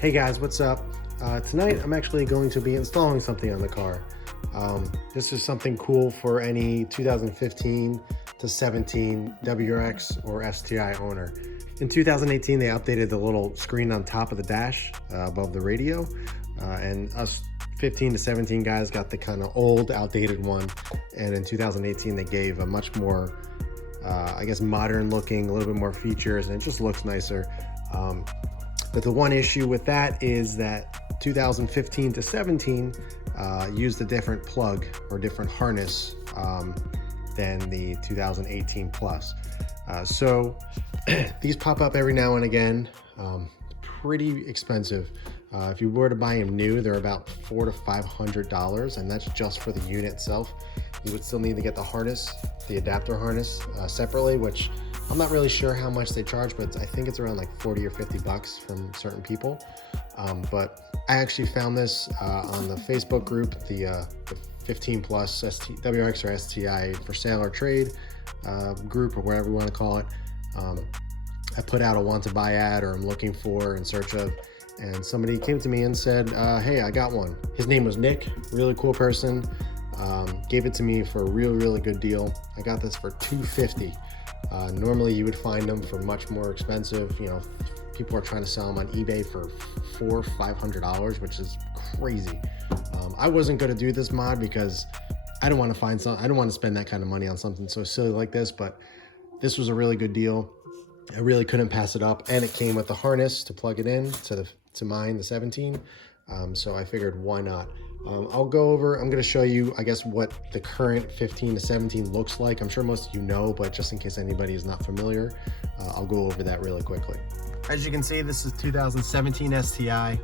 Hey guys, what's up? Tonight I'm actually going to be installing something on the car. This is something cool for any 2015 to 17 WRX or STI owner. In 2018, they updated the little screen on top of the dash above the radio, and us 15 to 17 guys got the kind of old, outdated one. And in 2018, they gave a much more, I guess, modern looking, a little bit more features, and it just looks nicer. But the one issue with that is that 2015 to 17 used a different plug or different harness than the 2018 plus. So these pop up every now and again. Pretty expensive. If you were to buy them new, they're about $400 to $500, and that's just for the unit itself. You would still need to get the harness, the adapter harness, separately, which I'm not really sure how much they charge, but I think it's around like 40 or 50 bucks from certain people. But I actually found this on the Facebook group, the 15 plus WRX or STI for sale or trade group, or whatever you want to call it. I put out a want to buy ad, or I'm looking for, in search of, and somebody came to me and said, hey, I got one. His name was Nick, really cool person. Gave it to me for a really good deal. I got this for $250. Normally you would find them for much more expensive. You know, people are trying to sell them on eBay for $400 or $500, which is crazy. I wasn't going to do this mod because I don't want to spend that kind of money on something so silly like this, but this was a really good deal. I really couldn't pass it up, and it came with the harness to plug it in to mine, the 17. So I figured, why not? I'm going to show you, I guess, what the current 15 to 17 looks like. I'm sure most of you know, but just in case anybody is not familiar, I'll go over that really quickly. As you can see, this is 2017 STI.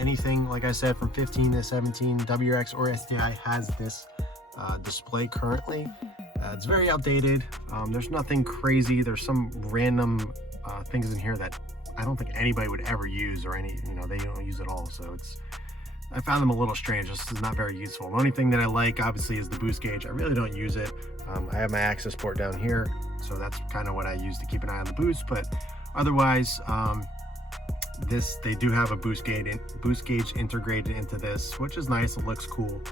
Anything, like I said, from 15 to 17, WRX or STI has this display currently. It's very outdated. There's nothing crazy. There's some random things in here that I don't think anybody would ever use, or they don't use at all. So I found them a little strange. This is not very useful. The only thing that I like, obviously, is the boost gauge. I really don't use it. I have my access port down here, so that's kind of what I use to keep an eye on the boost. But otherwise, they do have a boost gauge integrated into this, which is nice. It looks cool,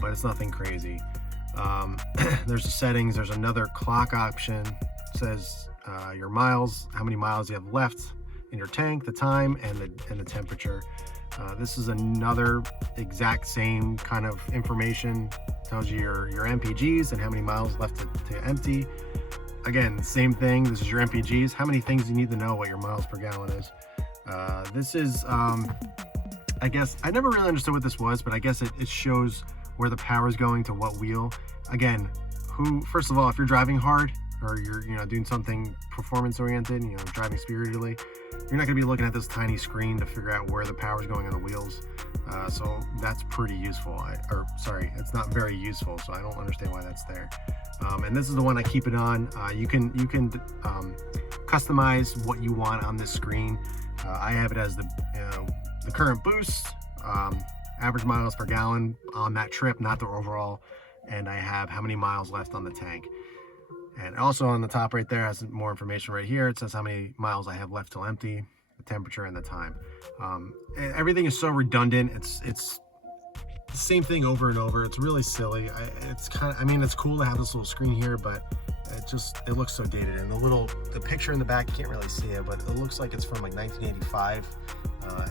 but it's nothing crazy. There's the settings. There's another clock option. It says your miles, how many miles you have left in your tank, the time, and the temperature. This is another exact same kind of information. Tells you your MPGs and how many miles left to empty. Again, same thing. This is your MPGs. How many things you need to know what your miles per gallon is. This is, I guess, I never really understood what this was, but I guess it shows where the power is going to what wheel. Again, first of all, if you're driving hard, or you're doing something performance oriented, driving spiritedly, you're not going to be looking at this tiny screen to figure out where the power is going on the wheels. So that's pretty useful. It's not very useful, so I don't understand why that's there. And this is the one I keep it on. You can customize what you want on this screen. I have it as the current boost, average miles per gallon on that trip, not the overall, and I have how many miles left on the tank. And also on the top right there has more information right here. It says how many miles I have left till empty, the temperature, and the time. Everything is so redundant. It's the same thing over and over. It's really silly. It's cool to have this little screen here, but it looks so dated. And the picture in the back, you can't really see it, but it looks like it's from like 1985.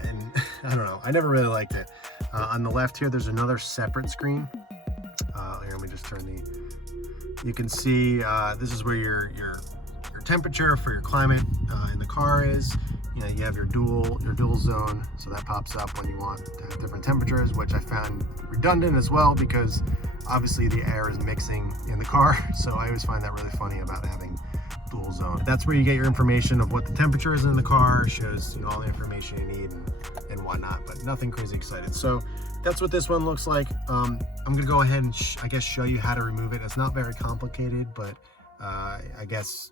And I don't know. I never really liked it. On the left here, there's another separate screen. Here, let me just turn you can see this is where your temperature for your climate in the car is. You have your dual zone, so that pops up when you want to have different temperatures, which I found redundant as well, because obviously the air is mixing in the car. So I always find that really funny about having dual zone. That's where you get your information of what the temperature is in the car. It shows all the information you need and whatnot, but nothing crazy excited. So that's what this one looks like. I'm gonna go ahead and I guess show you how to remove it. It's not very complicated, but I guess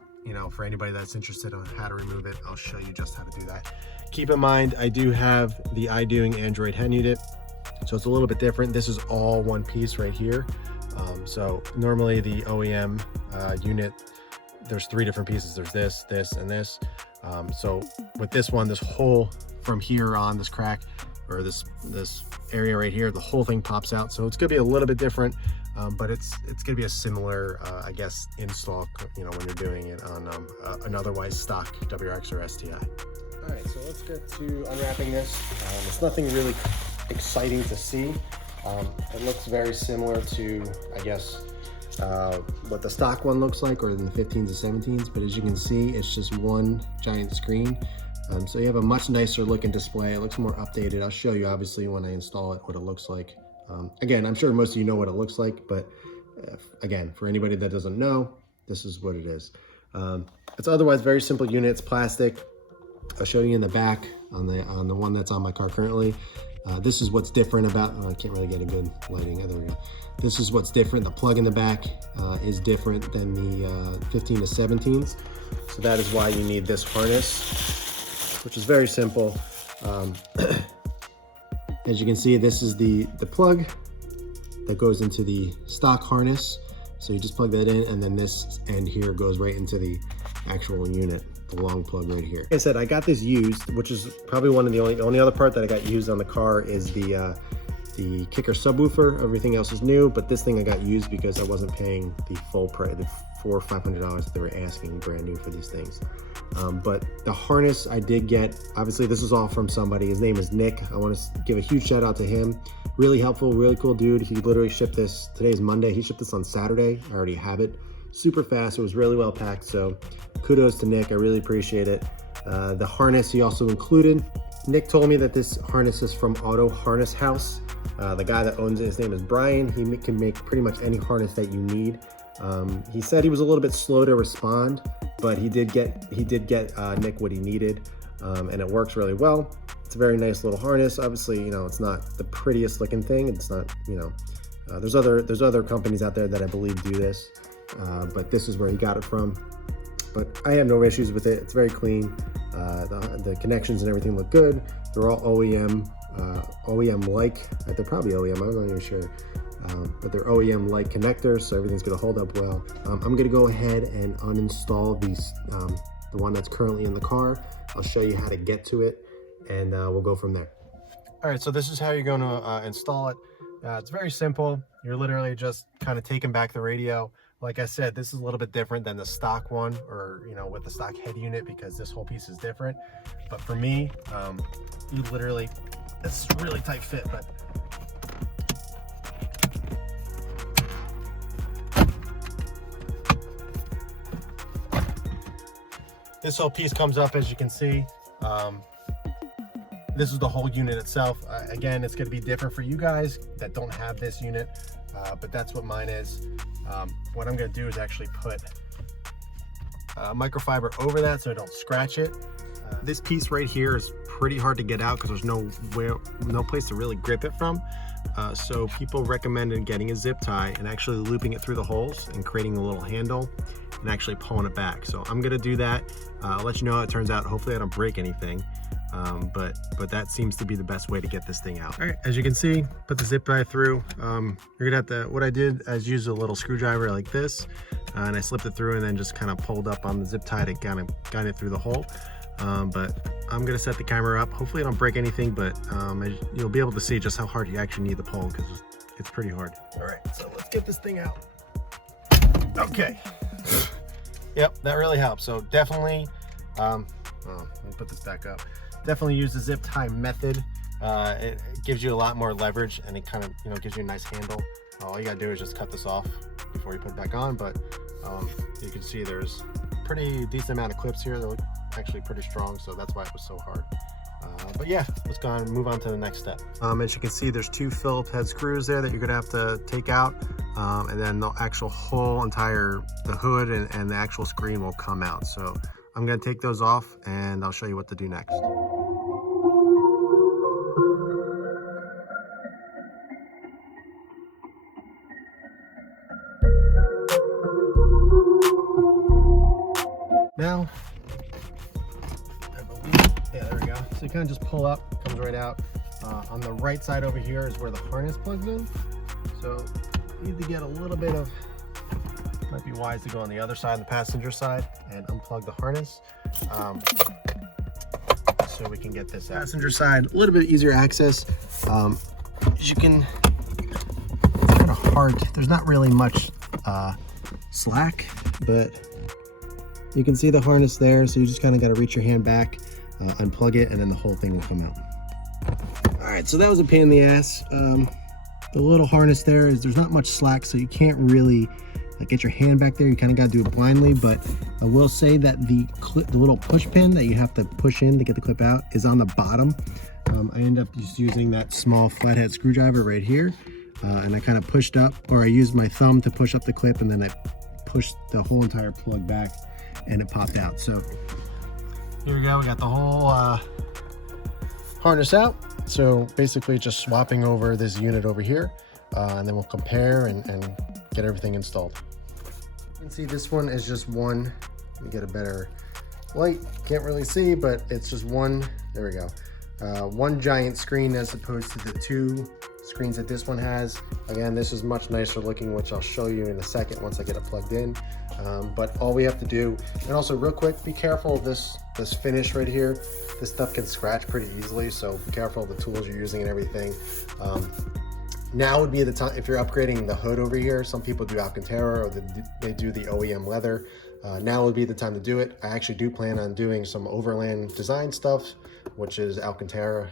for anybody that's interested on how to remove it, I'll show you just how to do that. Keep in mind, I do have the iDoing Android hen unit, so it's a little bit different. This is all one piece right here. So normally the OEM unit, there's three different pieces. There's this, and this. So with this one, this whole from here on, this crack or this area right here, the whole thing pops out. So it's gonna be a little bit different, but it's gonna be a similar, I guess, install, you know, when you're doing it on an otherwise stock WRX or STI. All right, so let's get to unwrapping this. It's nothing really exciting to see. It looks very similar to, I guess, what the stock one looks like, or in the 15s and 17s, but as you can see, it's just one giant screen. So you have a much nicer looking display. It looks more updated. I'll show you obviously when I install it what it looks like. Again, I'm sure most of you know what it looks like, but again, for anybody that doesn't know, this is what it is. It's otherwise very simple unit. It's plastic. I'll show you in the back on the one that's on my car currently. This is what's different about, oh, I can't really get a good lighting. Oh, there we go. This is what's different. The plug in the back is different than the 15 to 17s. So that is why you need this harness, which is very simple. As you can see, this is the plug that goes into the stock harness. So you just plug that in, and then this end here goes right into the actual unit, the long plug right here. Like I said, I got this used, which is probably one of the only other part that I got used on the car is the kicker subwoofer. Everything else is new, but this thing I got used because I wasn't paying the full price, the $400 or $500 that they were asking brand new for these things. But the harness I did get, obviously this is all from somebody. His name is Nick. I want to give a huge shout out to him. Really helpful, really cool dude. He literally shipped this, today's Monday. He shipped this on Saturday. I already have it. Super fast. It was really well packed. So kudos to Nick. I really appreciate it. The harness he also included. Nick told me that this harness is from Auto Harness House. The guy that owns it, his name is Brian. He can make pretty much any harness that you need. He said he was a little bit slow to respond, but he did get Nick what he needed, and it works really well. It's a very nice little harness. Obviously, you know, it's not the prettiest looking thing. It's not, you know, there's other companies out there that I believe do this, but this is where he got it from. But I have no issues with it. It's very clean. The connections and everything look good. They're all OEM-like. They're probably OEM, I'm not even sure. But they're OEM-like connectors, so everything's gonna hold up well. I'm gonna go ahead and uninstall these, the one that's currently in the car. I'll show you how to get to it, and we'll go from there. All right, so this is how you're gonna install it. It's very simple. You're literally just kind of taking back the radio. Like I said, this is a little bit different than the stock one, or, you know, with the stock head unit, because this whole piece is different. But for me, you literally, it's a really tight fit, but this whole piece comes up, as you can see. This is the whole unit itself. Again, it's going to be different for you guys that don't have this unit, but that's what mine is. What I'm going to do is actually put microfiber over that so I don't scratch it. This piece right here is pretty hard to get out because there's no place to really grip it from. So people recommended getting a zip tie and actually looping it through the holes and creating a little handle and actually pulling it back. So I'm gonna do that. I'll let you know how it turns out. Hopefully I don't break anything, but that seems to be the best way to get this thing out. All right, as you can see, put the zip tie through. You're gonna have to, what I did is use a little screwdriver like this, and I slipped it through and then just kind of pulled up on the zip tie to kind of guide it through the hole. But I'm gonna set the camera up. Hopefully I don't break anything, but you'll be able to see just how hard you actually need the pole, because it's pretty hard. All right, so let's get this thing out. Okay. Yep, that really helps. So definitely, let me put this back up. Definitely use the zip tie method. It gives you a lot more leverage, and it kind of, you know, gives you a nice handle. All you gotta do is just cut this off before you put it back on. But you can see there's a pretty decent amount of clips here. They look actually pretty strong, so that's why it was so hard. But yeah, let's go on and move on to the next step. As you can see, there's 2 Phillips head screws there that you're gonna have to take out, and then the actual whole the hood and the actual screen will come out. So I'm gonna take those off and I'll show you what to do next. Now, I believe, yeah, there we go. So you kind of just pull up, comes right out. On the right side over here is where the harness plugs in. So you need to get a little bit of, might be wise to go on the other side, the passenger side, and unplug the harness. so we can get this out. Passenger side, a little bit easier access. As you can, it's kind of hard. There's not really much slack, but you can see the harness there. So you just kind of got to reach your hand back, unplug it, and then the whole thing will come out. All right, so that was a pain in the ass. The little harness there is there's not much slack, so you can't really get your hand back there. You kind of got to do it blindly, but I will say that the little push pin that you have to push in to get the clip out is on the bottom. I end up just using that small flathead screwdriver right here, and I kind of pushed up, or I used my thumb to push up the clip, and then I pushed the whole entire plug back and it popped out. So here we go, we got the whole harness out. So basically just swapping over this unit over here, and then we'll compare and get everything installed. You can see this one is just one. Let me get a better light. Can't really see, but it's just one. There we go. One giant screen as opposed to the two screens that this one has. Again, this is much nicer looking, which I'll show you in a second once I get it plugged in. But all we have to do, and also real quick, be careful of this finish right here. This stuff can scratch pretty easily, so be careful of the tools you're using and everything. Now would be the time, if you're upgrading the hood over here. Some people do Alcantara, or they do the OEM leather. Now would be the time to do it. I actually do plan on doing some overland design stuff, which is Alcantara,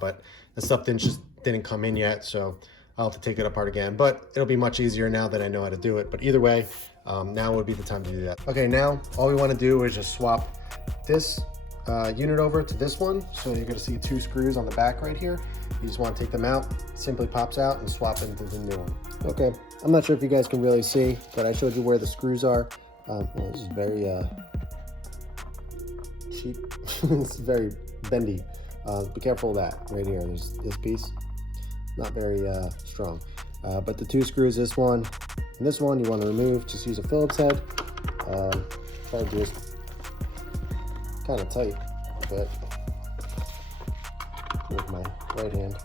but the stuff didn't come in yet, so I'll have to take it apart again. But it'll be much easier now that I know how to do it. But either way, now would be the time to do that. Okay, now all we want to do is just swap this unit over to this one. So you're going to see two screws on the back right here. You just want to take them out, simply pops out, and swap into the new one. Okay, I'm not sure if you guys can really see, but I showed you where the screws are. Well, this is very cheap. It's very bendy. Be careful of that right here. There's this piece, not very strong. But the two screws, this one and this one, you want to remove. Just use a Phillips head. Try to do this kind of tight a bit with my right hand.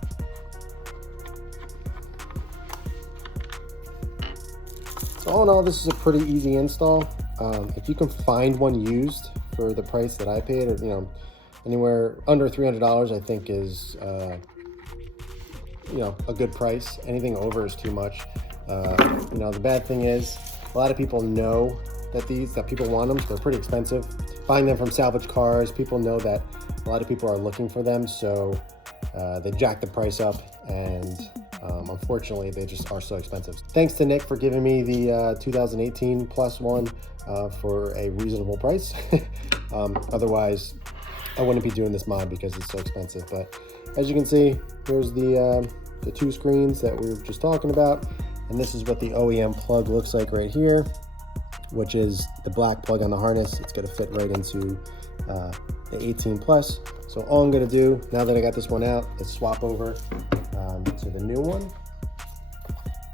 So all in all, this is a pretty easy install. If you can find one used for the price that I paid, or anywhere under $300, I think is a good price. Anything over is too much. The bad thing is a lot of people know that people want them. They're pretty expensive. Buying them from salvage cars, people know that a lot of people are looking for them, so they jack the price up, and unfortunately they just are so expensive. Thanks to Nick for giving me the 2018 plus one for a reasonable price. Otherwise I wouldn't be doing this mod because it's so expensive. But as you can see, here's the two screens that we were just talking about, and this is what the OEM plug looks like right here, which is the black plug on the harness. It's going to fit right into the 18 plus. So all I'm going to do now that I got this one out is swap over to the new one.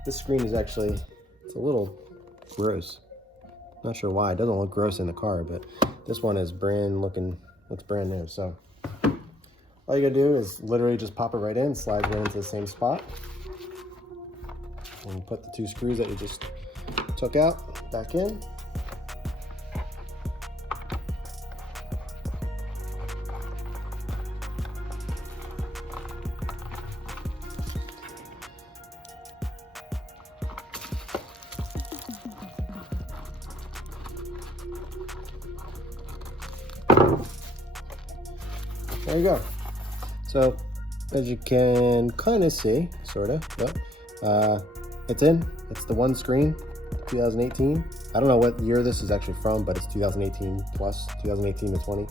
This screen is actually, it's a little gross. Not sure why. It doesn't look gross in the car, but this one is looks brand new. So all you gotta do is literally just pop it right in, slides right into the same spot, and put the two screws that you just took out back in. There you go. So as you can kind of see, sort of, yep, it's in. It's the one screen, 2018. I don't know what year this is actually from, but it's 2018 plus, 2018 to 20.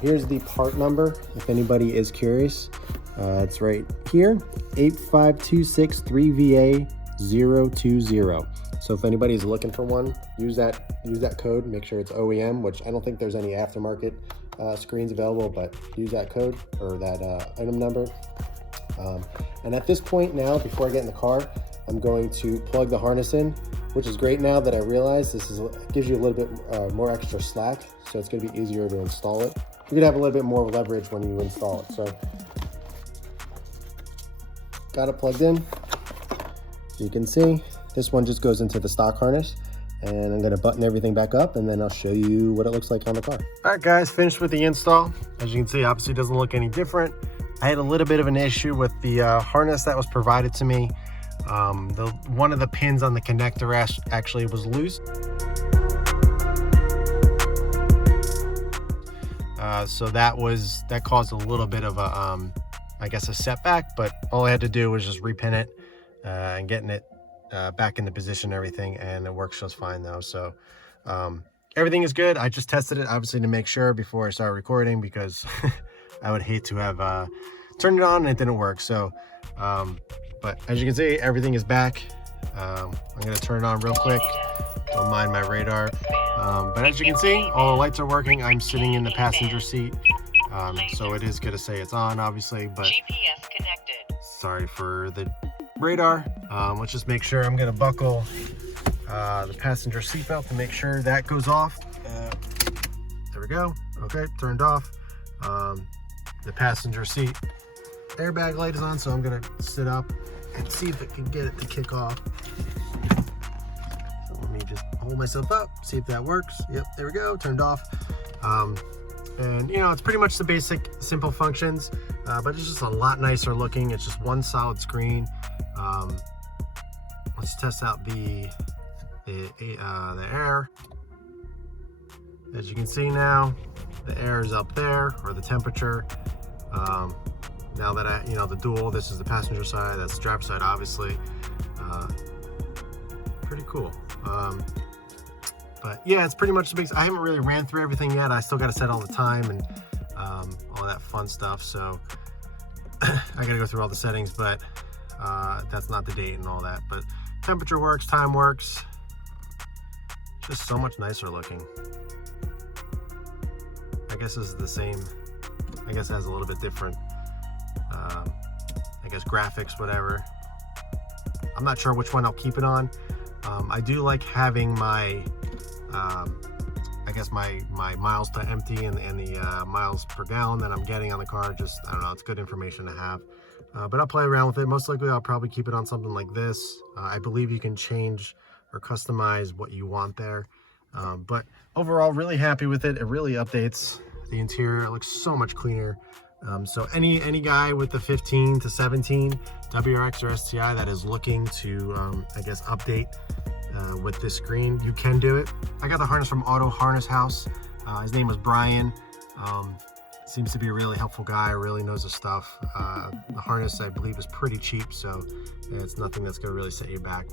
Here's the part number, if anybody is curious. It's right here, 85263VA020. So if anybody is looking for one, use that code. Make sure it's OEM, which I don't think there's any aftermarket screens available, but use that code or that item number. And at this point now, before I get in the car, I'm going to plug the harness in, which is great now that I realize gives you a little bit more extra slack, so it's going to be easier to install it. You're going to have a little bit more leverage when you install it. So got it plugged in. You can see this one just goes into the stock harness. and I'm gonna button everything back up, and then I'll show you what it looks like on the car. All right guys, finished with the install. As you can see, obviously it doesn't look any different. I had a little bit of an issue with the harness that was provided to me. One of the pins on the connector actually was loose. So that caused a little bit of a, I guess, a setback, but all I had to do was just repin it and getting it back into position and everything, and it works just fine now. So everything is good. I just tested it obviously to make sure before I started recording, because I would hate to have turned it on and it didn't work. So but as you can see, everything is back. I'm gonna turn it on real quick. Don't mind my radar. But as you can see, all the lights are working. I'm sitting in the passenger seat, so it is gonna say it's on, obviously, but GPS connected. Sorry for the radar. Let's just make sure. I'm gonna buckle the passenger seat belt to make sure that goes off. There we go. Okay, turned off. The passenger seat airbag light is on, so I'm gonna sit up and see if it can get it to kick off. So let me just hold myself up, see if that works. Yep, there we go, turned off. And you know, it's pretty much the basic simple functions, but it's just a lot nicer looking. It's just one solid screen. Let's test out the air. As you can see now, the air is up there, or the temperature. Now that the dual, this is the passenger side, that's the driver's side, obviously. Pretty cool. But yeah, it's pretty much the basics. I haven't really ran through everything yet. I still got to set all the time and all that fun stuff. So I got to go through all the settings, but that's not the date and all that. But temperature works, time works. Just so much nicer looking. I guess this is the same. I guess it has a little bit different, I guess, graphics, whatever. I'm not sure which one I'll keep it on. I do like having my, I guess my miles to empty and the miles per gallon that I'm getting on the car. Just, I don't know, it's good information to have. But I'll play around with it. Most likely I'll probably keep it on something like this. I believe you can change or customize what you want there. But overall, really happy with it. It really updates the interior. It looks so much cleaner. So any guy with the 15 to 17 WRX or STI that is looking to, I guess, update with this screen, you can do it. I got the harness from Auto Harness House. His name was Brian. Seems to be a really helpful guy, really knows his stuff. The harness, I believe, is pretty cheap, so it's nothing that's gonna really set you back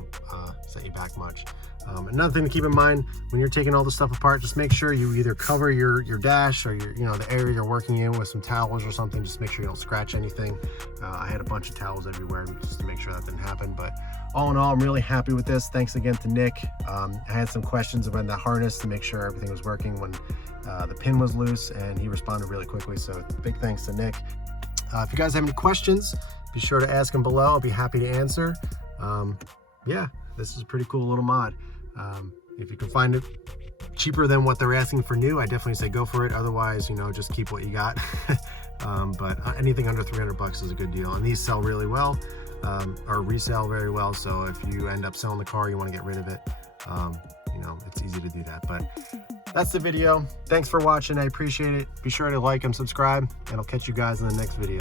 much. Another thing to keep in mind when you're taking all the stuff apart, just make sure you either cover your dash or the area you're working in with some towels or something. Just make sure you don't scratch anything. I had a bunch of towels everywhere just to make sure that didn't happen. But all in all, I'm really happy with this. Thanks again to Nick. I had some questions about the harness to make sure everything was working when the pin was loose, and he responded really quickly. So big thanks to Nick. If you guys have any questions, be sure to ask them below. I'll be happy to answer. Yeah, this is a pretty cool little mod. If you can find it cheaper than what they're asking for new, I definitely say go for it. Otherwise, just keep what you got. But anything under 300 bucks is a good deal, and these sell really well, or resell very well. So if you end up selling the car, you want to get rid of it, it's easy to do that. But that's the video. Thanks for watching. I appreciate it. Be sure to like and subscribe, and I'll catch you guys in the next video.